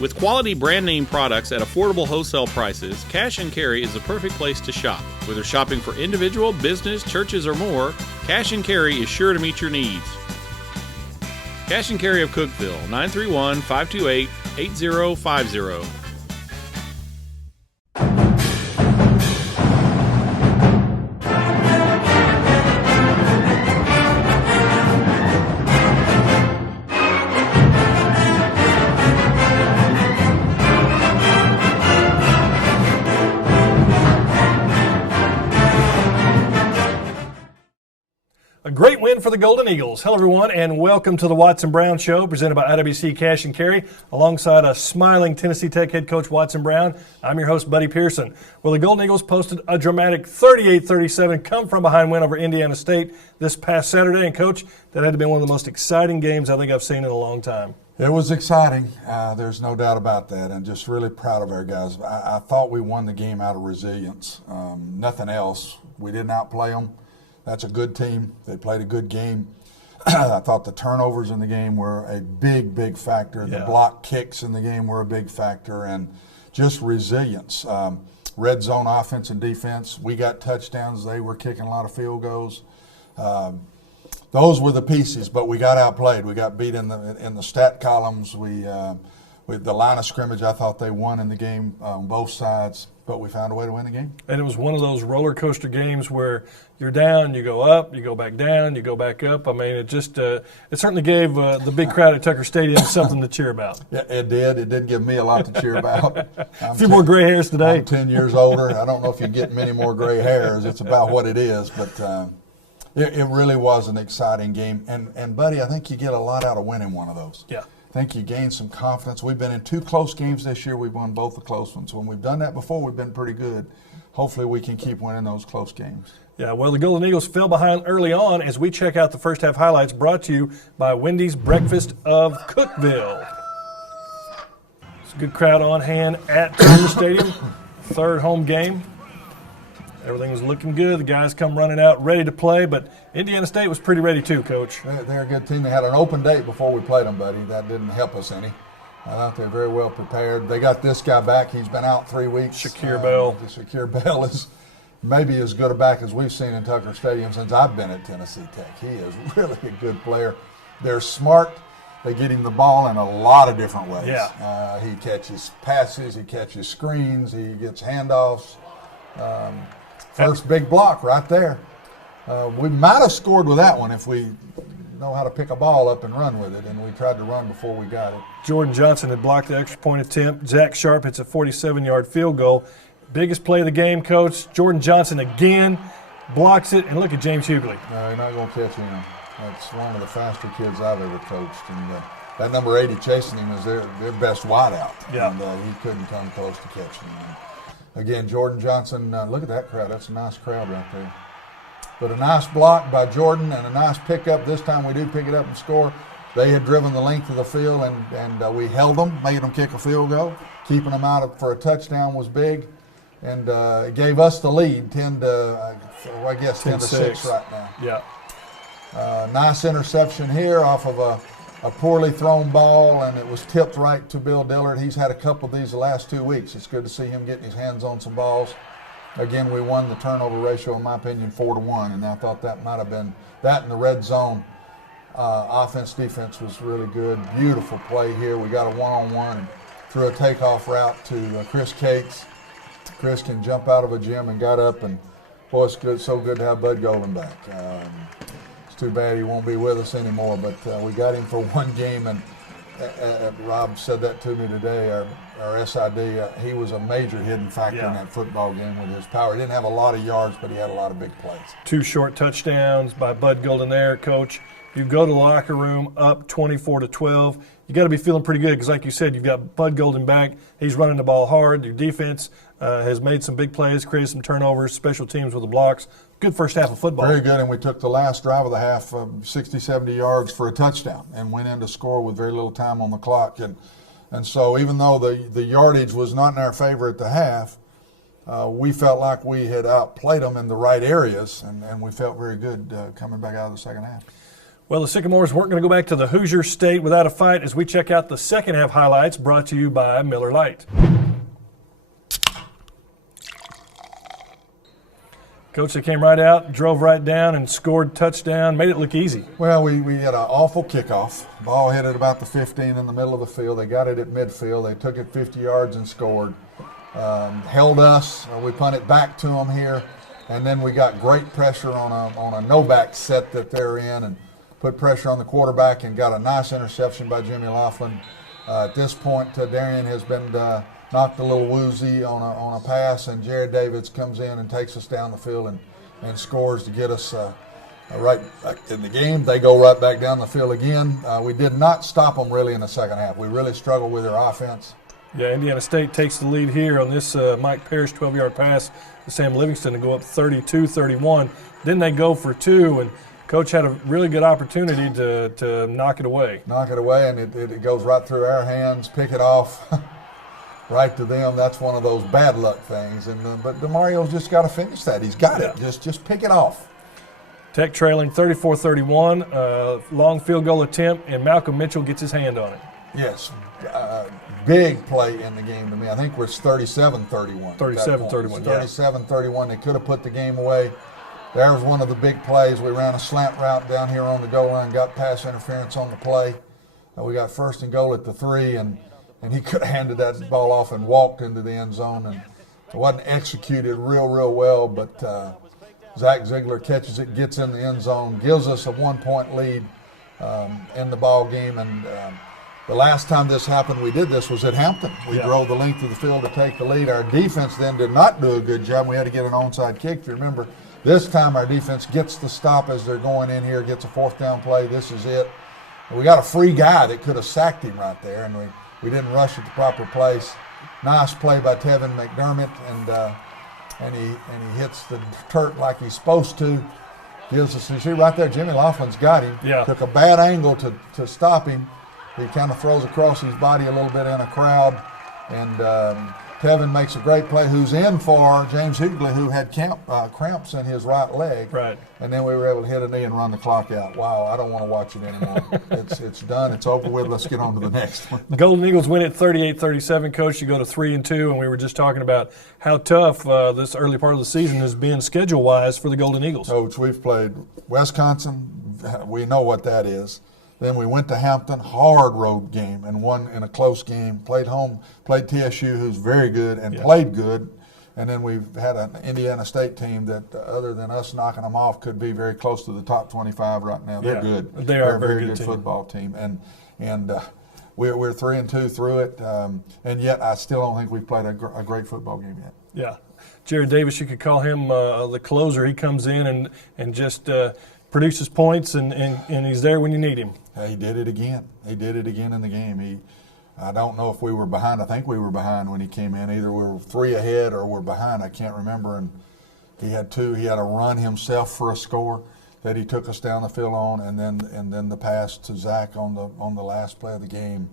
With quality brand name products at affordable wholesale prices, Cash and Carry is the perfect place to shop. Whether shopping for individual, business, churches, or more, Cash and Carry is sure to meet your needs. Cash and Carry of Cookeville, 931-528-8050. A great win for the Golden Eagles. Hello, everyone, and welcome to the Watson Brown Show, presented by IWC Cash and Carry, alongside a smiling Tennessee Tech head coach, Watson Brown. I'm your host, Buddy Pearson. Well, the Golden Eagles posted a dramatic 38-37 come-from-behind win over Indiana State this past Saturday. And, Coach, that had to be one of the most exciting games I think I've seen in a long time. It was exciting. There's no doubt about that, and just really proud of our guys. I thought we won the game out of resilience. Nothing else. We didn't outplay them. That's a good team. They played a good game. I thought the turnovers in the game were a big, big factor. The block kicks in the game were a big factor, and just resilience. Red zone offense and defense. We got touchdowns. They were kicking a lot of field goals. Those were the pieces, but we got outplayed. We got beat in the stat columns. With the line of scrimmage, I thought they won in the game on both sides, but we found a way to win the game. And it was one of those roller coaster games where you're down, you go up, you go back down, you go back up. I mean, it just it certainly gave the big crowd at Tucker Stadium something to cheer about. Yeah, it did. It did give me a lot to cheer about. A few more gray hairs today. I'm 10 years older. I don't know if you get many more gray hairs. It's about what it is, but it really was an exciting game. And Buddy, I think you get a lot out of winning one of those. Yeah. I think you gain some confidence. We've been in 2 close games this year. We've won both the close ones. When we've done that before, we've been pretty good. Hopefully we can keep winning those close games. Yeah, well, the Golden Eagles fell behind early on as we check out the first half highlights brought to you by Wendy's Breakfast of Cookeville. It's a good crowd on hand at Tucker Stadium, third home game. Everything was looking good. The guys come running out ready to play, but Indiana State was pretty ready too, Coach. They're a good team. They had an open date before we played them, Buddy. That didn't help us any. I thought they were very well prepared. They got this guy back. He's been out 3 weeks. Shakir Bell. Shakir Bell is maybe as good a back as we've seen in Tucker Stadium since I've been at Tennessee Tech. He is really a good player. They're smart. They get him the ball in a lot of different ways. Yeah. He catches passes. He catches screens. He gets handoffs. First big block right there. We might have scored with that one if we know how to pick a ball up and run with it, and we tried to run before we got it. Jordan Johnson had blocked the extra point attempt. Zach Sharp hits a 47-yard field goal. Biggest play of the game, Coach. Jordan Johnson again blocks it, and look at James Hughley. No, you're not going to catch him. That's one of the faster kids I've ever coached, and that number 80 chasing him is their best wideout. Yeah. And he couldn't come close to catching him. Again, Jordan Johnson, look at that crowd. That's a nice crowd right there. But a nice block by Jordan and a nice pickup. This time we do pick it up and score. They had driven the length of the field, and we held them, made them kick a field goal. Keeping them out for a touchdown was big. And it gave us the lead, 10 to 6 right now. Yeah. Nice interception here off of a poorly thrown ball, and it was tipped right to Bill Dillard. He's had a couple of these the last 2 weeks. It's good to see him getting his hands on some balls. Again, we won the turnover ratio, in my opinion, 4-1, and I thought that might have been that in the red zone. Offense, defense was really good. Beautiful play here. We got a one-on-one and threw a takeoff route to Chris Cates. Chris can jump out of a gym and got up, and boy, it's good, so good to have Bud Golden back. It's too bad he won't be with us anymore, but we got him for one game, and Rob said that to me today, our SID, he was a major hidden factor in that football game with his power. He didn't have a lot of yards, but he had a lot of big plays. 2 short touchdowns by Bud Golden there, Coach. You go to the locker room up 24-12. You got to be feeling pretty good because, like you said, you've got Bud Golden back. He's running the ball hard. Your defense has made some big plays, created some turnovers, special teams with the blocks. Good first half of football. Very good, and we took the last drive of the half 60, 70 yards for a touchdown and went in to score with very little time on the clock. And so even though the yardage was not in our favor at the half, we felt like we had outplayed them in the right areas, and we felt very good coming back out of the second half. Well, the Sycamores weren't going to go back to the Hoosier State without a fight as we check out the second half highlights brought to you by Miller Lite. Coach, they came right out, drove right down, and scored touchdown, made it look easy. Well, we had an awful kickoff. Ball hit at about the 15 in the middle of the field. They got it at midfield. They took it 50 yards and scored. Held us. We punted back to them here, and then we got great pressure on a no-back set that they're in and put pressure on the quarterback and got a nice interception by Jimmy Laughlin. At this point, Darian has been knocked a little woozy on a pass, and Jared Davids comes in and takes us down the field and scores to get us right back in the game. They go right back down the field again. We did not stop them really in the second half. We really struggled with their offense. Yeah, Indiana State takes the lead here on this Mike Parrish 12-yard pass to Sam Livingston to go up 32-31. Then they go for two, and Coach had a really good opportunity to knock it away. Knock it away, and it goes right through our hands, pick it off. Right to them. That's one of those bad luck things. But DeMario's just got to finish that. He's got it. Just pick it off. Tech trailing 34-31. Long field goal attempt, and Malcolm Mitchell gets his hand on it. Yes. Big play in the game to me. I think we're 37-31. 37-31, yeah. 37-31. They could have put the game away. There was one of the big plays. We ran a slant route down here on the goal line, got pass interference on the play. We got first and goal at the 3, and he could have handed that ball off and walked into the end zone. And it wasn't executed real well, but Zach Ziegler catches it, gets in the end zone, gives us a 1-point lead in the ball game. And the last time this happened, we did this was at Hampton. We drove the length of the field to take the lead. Our defense then did not do a good job. We had to get an onside kick. If you remember, this time our defense gets the stop as they're going in here, gets a fourth down play. This is it. And we got a free guy that could have sacked him right there, and we didn't rush at the proper place. Nice play by Tevin McDermott, and he hits the turf like he's supposed to. Gives us, you see right there, Jimmy Laughlin's got him. Yeah. Took a bad angle to stop him. He kind of throws across his body a little bit in a crowd, and Tevin makes a great play, who's in for James Hughley, who had cramps in his right leg. Right. And then we were able to hit a knee and run the clock out. Wow, I don't want to watch it anymore. It's done. It's over with. Let's get on to the next one. The Golden Eagles win at 38-37. Coach, you go to 3-2, and we were just talking about how tough this early part of the season has been schedule-wise for the Golden Eagles. Coach, we've played Wisconsin. We know what that is. Then we went to Hampton, hard road game, and won in a close game. Played TSU, who's very good, and played good. And then we've had an Indiana State team that, other than us knocking them off, could be very close to the top 25 right now. They're good. They are a very good team. Football team. And we're 3-2 through it, and yet I still don't think we've played a great football game yet. Yeah. Jared Davis, you could call him the closer. He comes in and just produces points, and he's there when you need him. He did it again. He did it again in the game. I don't know if we were behind. I think we were behind when he came in. Either we were 3 ahead or we're behind. I can't remember. And he had 2. He had a run himself for a score that he took us down the field on, and then the pass to Zach on the last play of the game.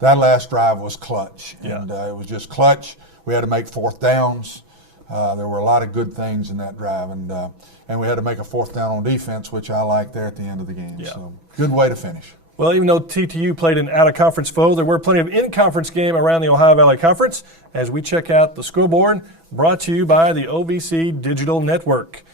That last drive was clutch, and it was just clutch. We had to make fourth downs. There were a lot of good things in that drive, and we had to make a fourth down on defense, which I liked there at the end of the game. Yeah. So good way to finish. Well, even though TTU played an out-of-conference foe, there were plenty of in-conference game around the Ohio Valley Conference as we check out the scoreboard, brought to you by the OVC Digital Network.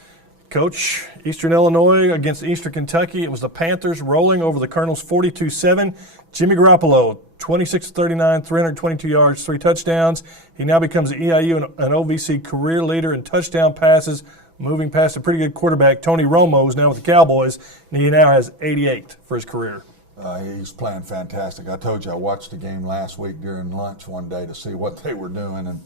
Coach, Eastern Illinois against Eastern Kentucky. It was the Panthers rolling over the Colonels 42-7. Jimmy Garoppolo, 26-39, 322 yards, 3 touchdowns. He now becomes the EIU and an OVC career leader in touchdown passes, moving past a pretty good quarterback. Tony Romo is now with the Cowboys, and he now has 88 for his career. He's playing fantastic. I told you I watched the game last week during lunch one day to see what they were doing, and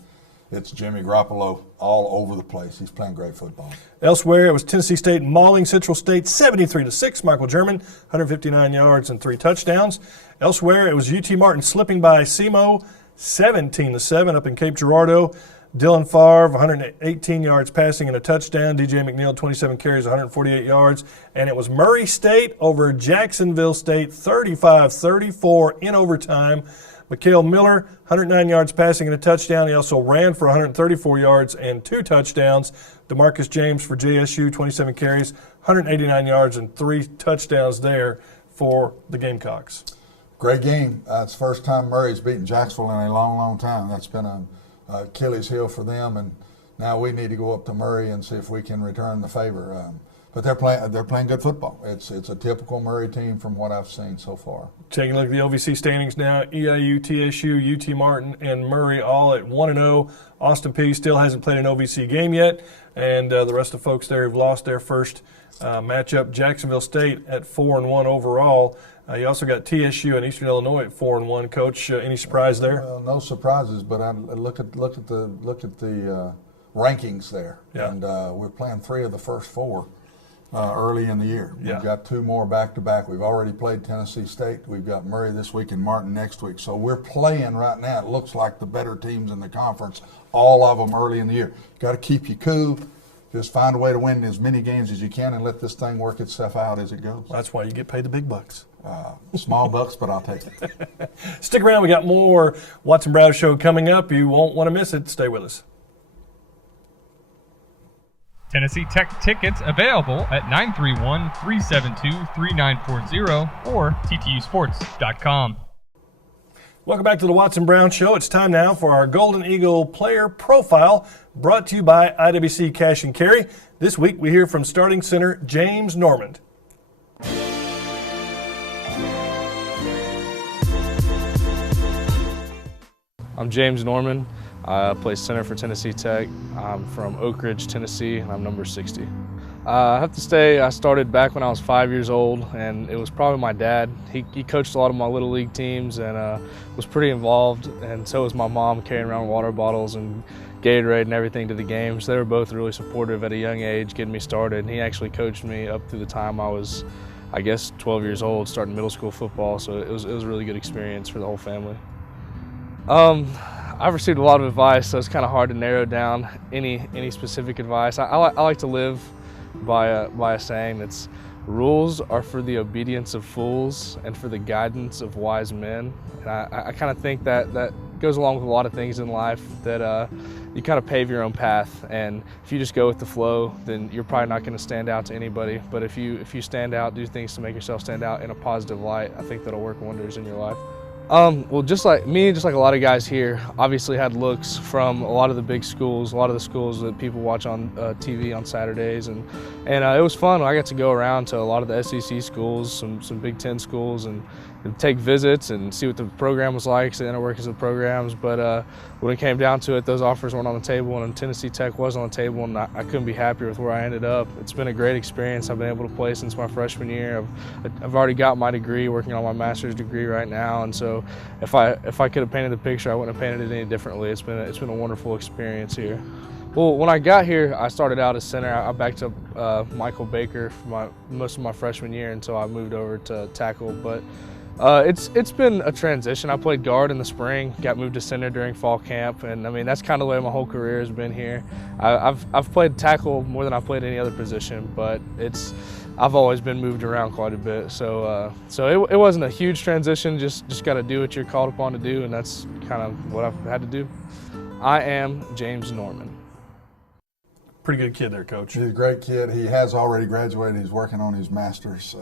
it's Jimmy Garoppolo all over the place. He's playing great football. Elsewhere, it was Tennessee State mauling Central State 73-6. Michael German, 159 yards and 3 touchdowns. Elsewhere, it was UT Martin slipping by SEMO 17-7 up in Cape Girardeau. Dylan Favre, 118 yards passing and a touchdown. DJ McNeil, 27 carries, 148 yards. And it was Murray State over Jacksonville State, 35-34 in overtime. Mikhail Miller, 109 yards passing and a touchdown. He also ran for 134 yards and 2 touchdowns. DeMarcus James for JSU, 27 carries, 189 yards and 3 touchdowns there for the Gamecocks. Great game. It's the first time Murray's beaten Jacksonville in a long, long time. That's been an Achilles heel for them, and now we need to go up to Murray and see if we can return the favor. But they're playing good football. It's a typical Murray team from what I've seen so far. Taking a look at the OVC standings now, EIU, TSU, UT Martin, and Murray all at 1-0. Austin Peay still hasn't played an OVC game yet, and the rest of the folks there have lost their first matchup. Jacksonville State at 4-1 overall. You also got TSU and Eastern Illinois at 4-1. Coach, any surprise there? Well, no surprises, but I look at the rankings there, yeah. And we're playing 3 of the first 4 early in the year. Yeah. We've got 2 more back-to-back. We've already played Tennessee State. We've got Murray this week and Martin next week. So we're playing right now. It looks like the better teams in the conference, all of them early in the year. Got to keep you cool. Just find a way to win as many games as you can and let this thing work itself out as it goes. Well, that's why you get paid the big bucks. Small bucks, but I'll take it. Stick around. We got more Watson Brown Show coming up. You won't want to miss it. Stay with us. Tennessee Tech tickets available at 931-372-3940 or ttusports.com. Welcome back to the Watson Brown Show. It's time now for our Golden Eagle player profile, brought to you by IWC Cash and Carry. This week we hear from starting center James Normand. I'm James Normand. I play center for Tennessee Tech. I'm from Oak Ridge, Tennessee, and I'm number 60. I have to say, I started back when I was 5 years old, and it was probably my dad. He coached a lot of my Little League teams and was pretty involved, and so was my mom, carrying around water bottles and Gatorade and everything to the games. They were both really supportive at a young age, getting me started, and he actually coached me up through the time I was, I guess, 12 years old, starting middle school football, so it was a really good experience for the whole family. I've received a lot of advice, so it's kind of hard to narrow down any specific advice. I like to live by a saying that's, rules are for the obedience of fools and for the guidance of wise men. And I kind of think that goes along with a lot of things in life, that you kind of pave your own path, and if you just go with the flow, then you're probably not going to stand out to anybody. But if you stand out, do things to make yourself stand out in a positive light, I think that'll work wonders in your life. Well, just like me, just like a lot of guys here, obviously had looks from a lot of the big schools, a lot of the schools that people watch on TV on Saturdays, and it was fun. I got to go around to a lot of the SEC schools, some Big Ten schools, and take visits and see what the program was like, see the inner workings of the programs. But when it came down to it, those offers weren't on the table, and Tennessee Tech was on the table, and I couldn't be happier with where I ended up. It's been a great experience. I've been able to play since my freshman year. I've already got my degree, working on my master's degree right now, and so if I could have painted the picture, I wouldn't have painted it any differently. It's been a wonderful experience here. Well, when I got here, I started out as center. I backed up Michael Baker for most of my freshman year until I moved over to tackle. But it's been a transition. I played guard in the spring, got moved to center during fall camp, and I mean that's kind of the way my whole career has been here. I've played tackle more than I've played any other position, but I've always been moved around quite a bit. So it wasn't a huge transition. Just got to do what you're called upon to do, and that's kind of what I've had to do. I am James Normand. Pretty good kid there, Coach. He's a great kid. He has already graduated. He's working on his master's.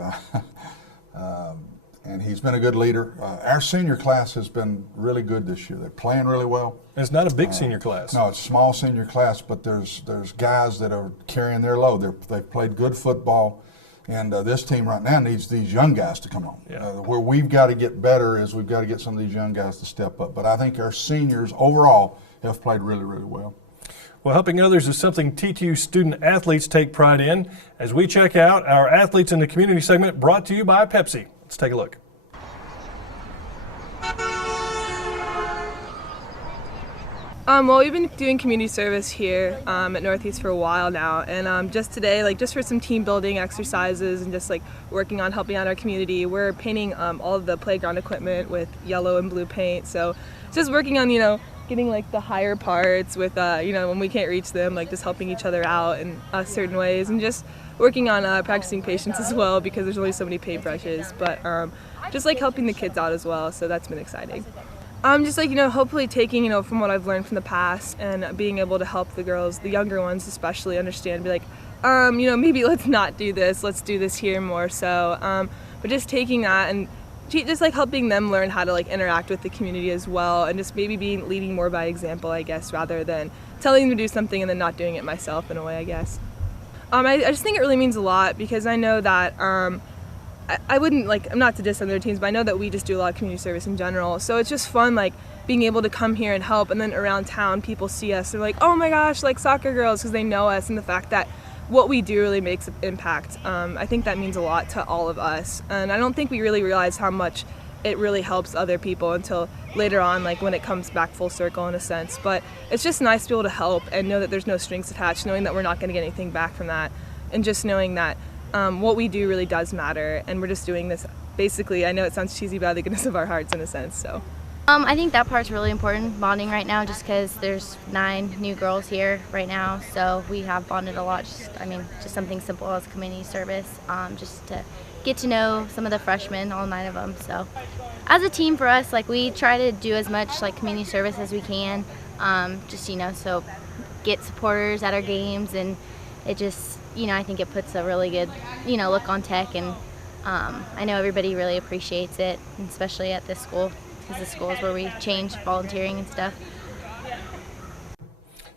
And he's been a good leader. Our senior class has been really good this year. They're playing really well. It's not a big senior class. No, it's a small senior class, but there's guys that are carrying their load. They've played good football, and this team right now needs these young guys to come on. Yeah. Where we've got to get better is we've got to get some of these young guys to step up. But I think our seniors overall have played really, really well. Well, helping others is something TTU student athletes take pride in. As we check out our Athletes in the Community segment, brought to you by Pepsi. Let's take a look. Well, we've been doing community service here at Northeast for a while now, and just today, just for some team building exercises and just working on helping out our community, we're painting all of the playground equipment with yellow and blue paint. So just working on, getting the higher parts with, when we can't reach them, just helping each other out in certain ways, and just working on practicing patience as well, because there's only so many paintbrushes, but just helping the kids out as well. So that's been exciting. Just like, hopefully taking, from what I've learned from the past and being able to help the girls, the younger ones especially, understand, be like, maybe let's not do this, let's do this here more so. But just taking that and just like helping them learn how to like interact with the community as well, and just maybe leading more by example, I guess, rather than telling them to do something and then not doing it myself in a way, I guess. I just think it really means a lot, because I know that I wouldn't, like, I'm not to diss other teams, but I know that we just do a lot of community service in general. So it's just fun, like, being able to come here and help, and then around town people see us, they're like, oh my gosh, like soccer girls, because they know us, and the fact that what we do really makes an impact. I think that means a lot to all of us, and I don't think we really realize how much it really helps other people until later on, like when it comes back full circle in a sense. But it's just nice to be able to help and know that there's no strings attached, knowing that we're not going to get anything back from that, and just knowing that what we do really does matter, and we're just doing this basically, I know it sounds cheesy, but out of the goodness of our hearts in a sense. So I think that part's really important, bonding right now, just because there's 9 new girls here right now, so we have bonded a lot. Just something simple as community service, just to get to know some of the freshmen, all 9 of them. So as a team for us, like, we try to do as much like community service as we can, so get supporters at our games, and it just, I think it puts a really good, look on Tech, and I know everybody really appreciates it, especially at this school, because the school is where we change volunteering and stuff.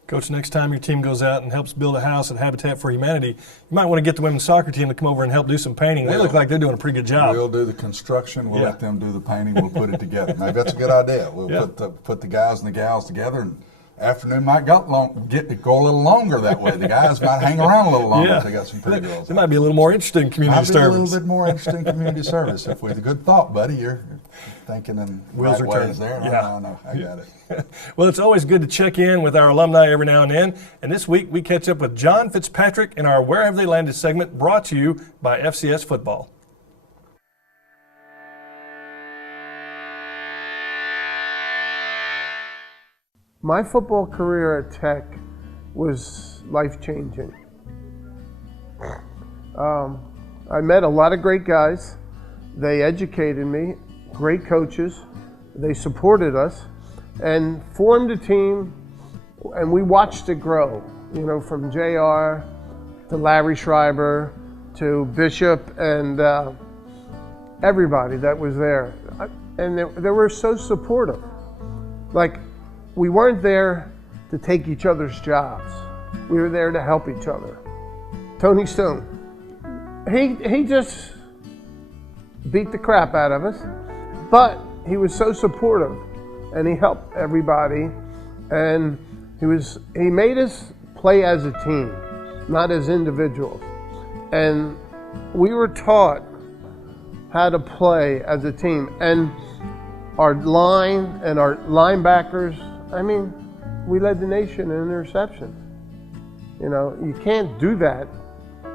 Coach, next time your team goes out and helps build a house at Habitat for Humanity, you might want to get the women's soccer team to come over and help do some painting. They look like they're doing a pretty good job. We'll do the construction. We'll let them do the painting. We'll put it together. Maybe that's a good idea. We'll put the guys and the gals together, and afternoon might go a little longer that way. The guys might hang around a little longer if they got some pretty girls. They might be a little more interested in community service. A little bit more interested in community service. If we had a good thought, buddy, you're thinking in wheels right are turning ways there. Yeah. No, I got it. Well, it's always good to check in with our alumni every now and then. And this week we catch up with John Fitzpatrick in our Where Have They Landed segment, brought to you by FCS Football. My football career at Tech was life-changing. I met a lot of great guys. They educated me, great coaches. They supported us and formed a team, and we watched it grow, from JR to Larry Schreiber to Bishop and everybody that was there. And they were so supportive. Like, we weren't there to take each other's jobs. We were there to help each other. Tony Stone, he just beat the crap out of us, but he was so supportive, and he helped everybody, and he made us play as a team, not as individuals. And we were taught how to play as a team, and our line and our linebackers, we led the nation in interceptions. You can't do that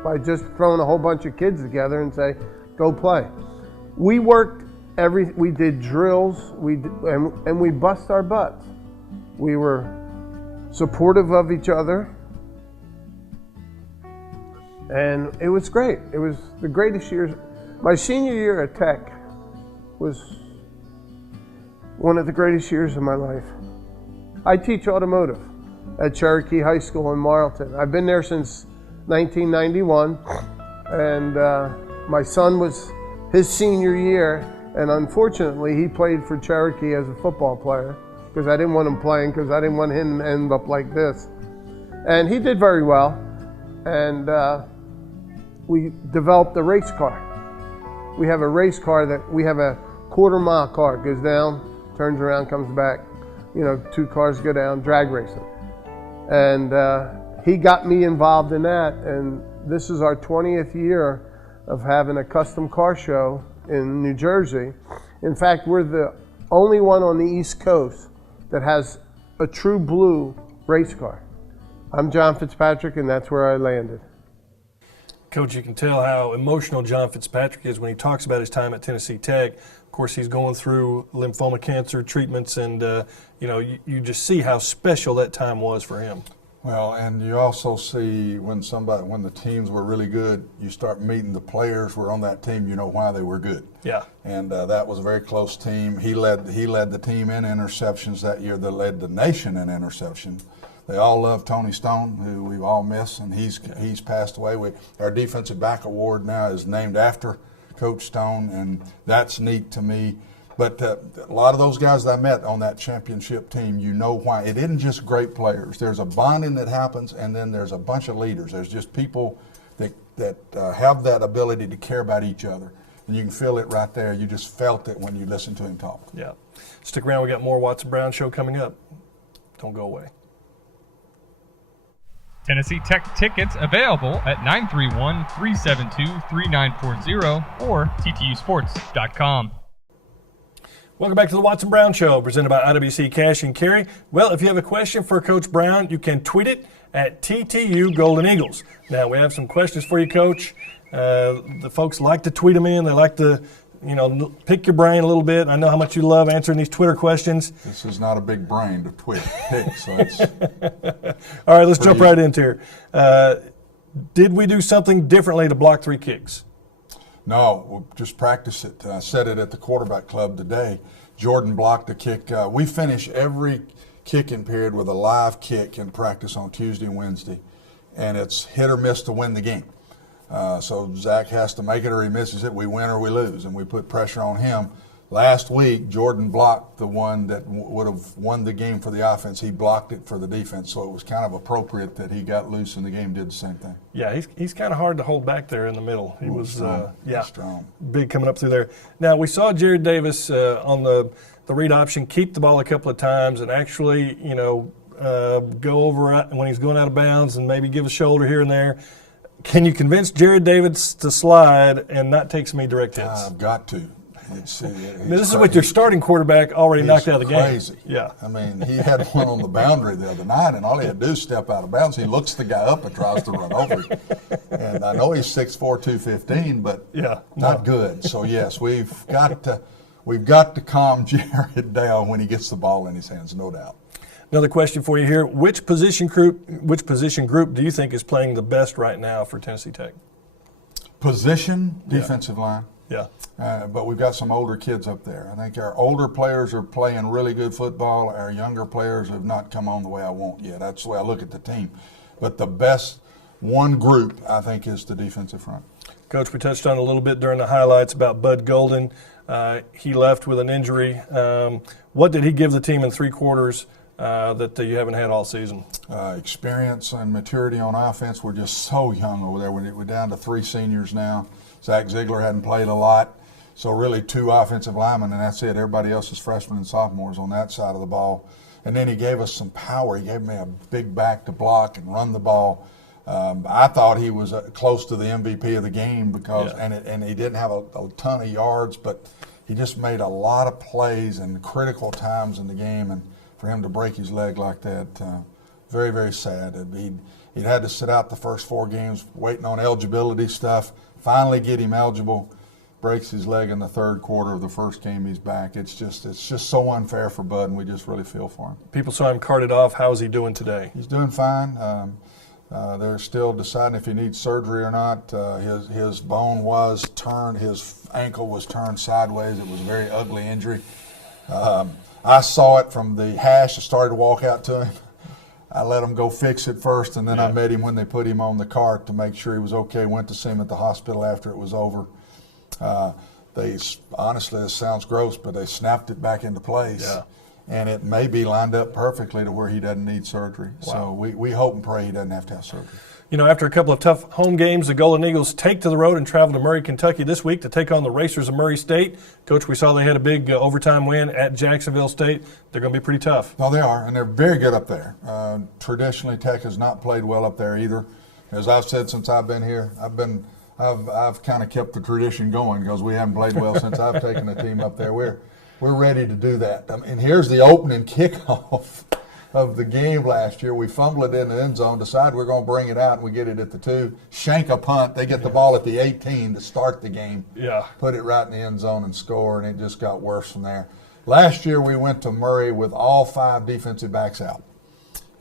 by just throwing a whole bunch of kids together and say, go play. We worked we did drills, and we bust our butts. We were supportive of each other, and it was great. It was the greatest years. My senior year at Tech was one of the greatest years of my life. I teach automotive at Cherokee High School in Marlton. I've been there since 1991, and my son was his senior year, and unfortunately he played for Cherokee as a football player, because I didn't want him playing, because I didn't want him to end up like this. And he did very well, and we developed a race car. We have a race car we have a quarter-mile car, goes down, turns around, comes back. 2 cars go down, drag racing. And he got me involved in that, and this is our 20th year of having a custom car show in New Jersey. In fact, we're the only one on the East Coast that has a true blue race car. I'm John Fitzpatrick, and that's where I landed. Coach, you can tell how emotional John Fitzpatrick is when he talks about his time at Tennessee Tech. Of course, he's going through lymphoma cancer treatments, and you just see how special that time was for him. Well, and you also see when the teams were really good, you start meeting the players who were on that team. You know why they were good. Yeah. And that was a very close team. He led the team in interceptions that year. That led the nation in interception. They all love Tony Stone, who we all miss, and he's passed away. Our defensive back award now is named after Coach Stone, and that's neat to me. But a lot of those guys that I met on that championship team, you know why. It isn't just great players. There's a bonding that happens, and then there's a bunch of leaders. There's just people that have that ability to care about each other. And you can feel it right there. You just felt it when you listened to him talk. Yeah. Stick around. We got more Watson Brown Show coming up. Don't go away. Tennessee Tech tickets available at 931-372-3940 or ttusports.com. Welcome back to the Watson Brown Show, presented by IWC Cash and Carry. Well, if you have a question for Coach Brown, you can tweet it at TTU Golden Eagles. Now, we have some questions for you, Coach. The folks like to tweet them in. They like to, pick your brain a little bit. I know how much you love answering these Twitter questions. This is not a big brain to pick, so it's all right, let's jump right into here. Did we do something differently to block 3 kicks? No, we'll just practice it. I said it at the quarterback club today. Jordan blocked a kick. We finish every kicking period with a live kick in practice on Tuesday and Wednesday, and it's hit or miss to win the game. So Zach has to make it or he misses it. We win or we lose, and we put pressure on him. Last week, Jordan blocked the one that would have won the game for the offense. He blocked it for the defense, so it was kind of appropriate that he got loose in the game, did the same thing. Yeah, he's kind of hard to hold back there in the middle. He was strong. Big coming up through there. Now, we saw Jared Davis on the read option keep the ball a couple of times and actually, go over when he's going out of bounds and maybe give a shoulder here and there. Can you convince Jared Davis to slide and not take so many direct hits? I've got to. This is with your starting quarterback already knocked out of the game. Crazy. Yeah. I mean, he had one on the boundary the other night, and all he had to do is step out of bounds. He looks the guy up and tries to run over him. And I know he's 6'4", 215, but not good. So yes, we've got to calm Jared down when he gets the ball in his hands, no doubt. Another question for you here: Which position group do you think is playing the best right now for Tennessee Tech? Defensive line. Yeah. But we've got some older kids up there. I think our older players are playing really good football. Our younger players have not come on the way I want yet. That's the way I look at the team. But the best one group, I think, is the defensive front. Coach, we touched on a little bit during the highlights about Bud Golden. He left with an injury. What did he give the team in 3 quarters that you haven't had all season? Experience and maturity on offense. We're just so young over there. We're down to 3 seniors now. Zach Ziegler hadn't played a lot, so really 2 offensive linemen, and that's it. Everybody else is freshmen and sophomores on that side of the ball. And then he gave us some power. He gave me a big back to block and run the ball. I thought he was close to the MVP of the game because, and he didn't have a ton of yards, but he just made a lot of plays in critical times in the game. And for him to break his leg like that, very, very sad. He'd had to sit out the first 4 games waiting on eligibility stuff. Finally get him eligible, breaks his leg in the 3rd quarter of the first game he's back. It's just so unfair for Bud, and we just really feel for him. People saw him carted off. How is he doing today? He's doing fine. They're still deciding if he needs surgery or not. His bone was turned, his ankle was turned sideways. It was a very ugly injury. I saw it from the hash. I started to walk out to him. I let him go fix it first, and then I met him when they put him on the cart to make sure he was okay. Went to see him at the hospital after it was over. Honestly, this sounds gross, but they snapped it back into place. Yeah. And it may be lined up perfectly to where he doesn't need surgery. Wow. So we hope and pray he doesn't have to have surgery. After a couple of tough home games, the Golden Eagles take to the road and travel to Murray, Kentucky this week to take on the Racers of Murray State. Coach, we saw they had a big overtime win at Jacksonville State. They're going to be pretty tough. No, they are, and they're very good up there. Traditionally, Tech has not played well up there either. As I've said since I've been here, I've kind of kept the tradition going because we haven't played well since I've taken the team up there. We're ready to do that. And here's the opening kickoff of the game last year. We fumble it in the end zone, decide we're going to bring it out, and we get it at the 2. Shank a punt. They get the ball at the 18 to start the game. Yeah. Put it right in the end zone and score, and it just got worse from there. Last year we went to Murray with all 5 defensive backs out.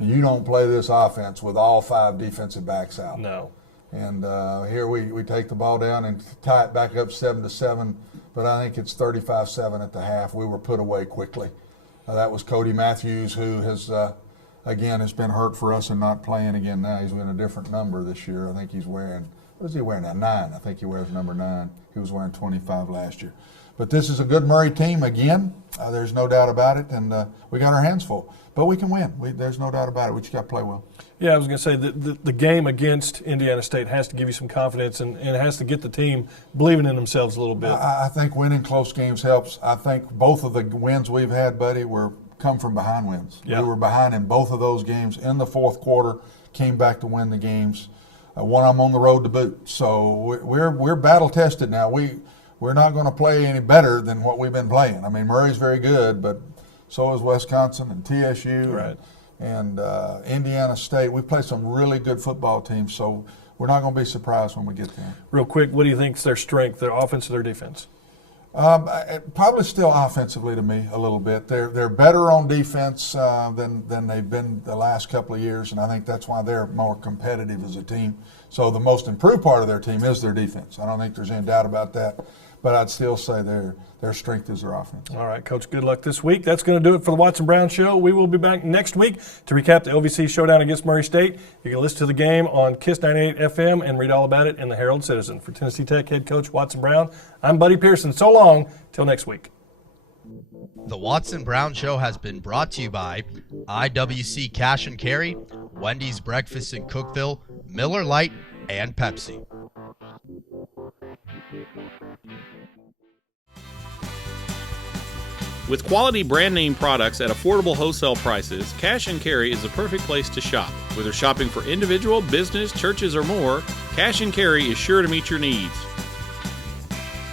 You don't play this offense with all 5 defensive backs out. No. And here we take the ball down and tie it back up 7-7, but I think it's 35-7 at the half. We were put away quickly. That was Cody Matthews, who has, again, has been hurt for us and not playing again now. He's wearing a different number this year. I think he's wearing, what is he wearing now? 9. I think he wears number 9. He was wearing 25 last year. But this is a good Murray team again. There's no doubt about it, and we got our hands full. But we can win. There's no doubt about it. We just got to play well. Yeah, I was going to say the game against Indiana State has to give you some confidence and it has to get the team believing in themselves a little bit. I think winning close games helps. I think both of the wins we've had, buddy, come from behind wins. Yeah. We were behind in both of those games in the fourth quarter, came back to win the games. One of them on the road to boot. So we're battle tested now. We're not going to play any better than what we've been playing. I mean, Murray's very good, but so is Wisconsin and TSU. Right. And Indiana State. We play some really good football teams, so we're not going to be surprised when we get there. Real quick, what do you think is their strength, their offense or their defense? Probably still offensively to me a little bit. They're better on defense than they've been the last couple of years, and I think that's why they're more competitive as a team. So the most improved part of their team is their defense. I don't think there's any doubt about that. But I'd still say their strength is their offense. All right, Coach, good luck this week. That's going to do it for the Watson Brown Show. We will be back next week to recap the OVC showdown against Murray State. You can listen to the game on KISS 98 FM and read all about it in the Herald Citizen. For Tennessee Tech head coach Watson Brown, I'm Buddy Pearson. So long, till next week. The Watson Brown Show has been brought to you by IWC Cash and Carry, Wendy's Breakfast in Cookeville, Miller Lite, and Pepsi. With quality brand name products at affordable wholesale prices, Cash and Carry is the perfect place to shop. Whether shopping for individual, business, churches, or more, Cash and Carry is sure to meet your needs.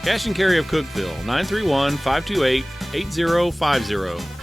Cash and Carry of Cookeville, 931-528-8050.